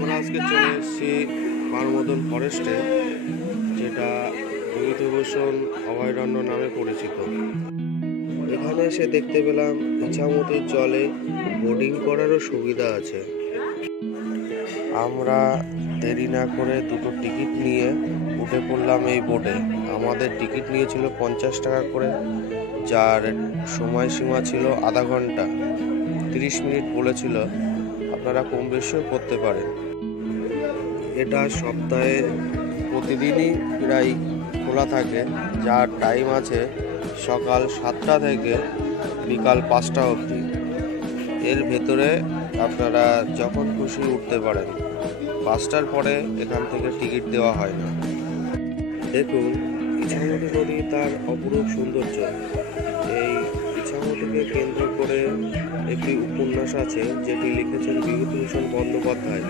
আমরা আজকে চলে এসেছি পারমদন ফরেস্টে, যেটা বিভূতিভূষণ অভয়ারণ্য নামে পরিচিত। এখানে এসে দেখতে পেলাম ইছামতির জলে বোটিং করারও সুবিধা আছে। আমরা দেরি না করে দুটো টিকিট নিয়ে উঠে পড়লাম এই বোটে। আমাদের টিকিট নিয়েছিল 50 টাকা করে, যার সময়সীমা ছিল আধা ঘন্টা। 30 মিনিট বলেছিল, আপনারা কম বেশিও করতে পারেন। এটা সপ্তাহে প্রতিদিনই প্রায় খোলা থাকে, যার টাইম আছে সকাল 7টা থেকে বিকাল 5টা অবধি। এর ভেতরে আপনারা যখন খুশি উঠতে পারেন। 5টার পরে এখান থেকে টিকিট দেওয়া হয় না। দেখুন, ইছামতি নদী তার অপরূপ সৌন্দর্য। এই ইছামতিকে কেন্দ্র করে একটি উপন্যাস আছে, যেটি লিখেছেন বিভূতিভূষণ বন্দ্যোপাধ্যায়।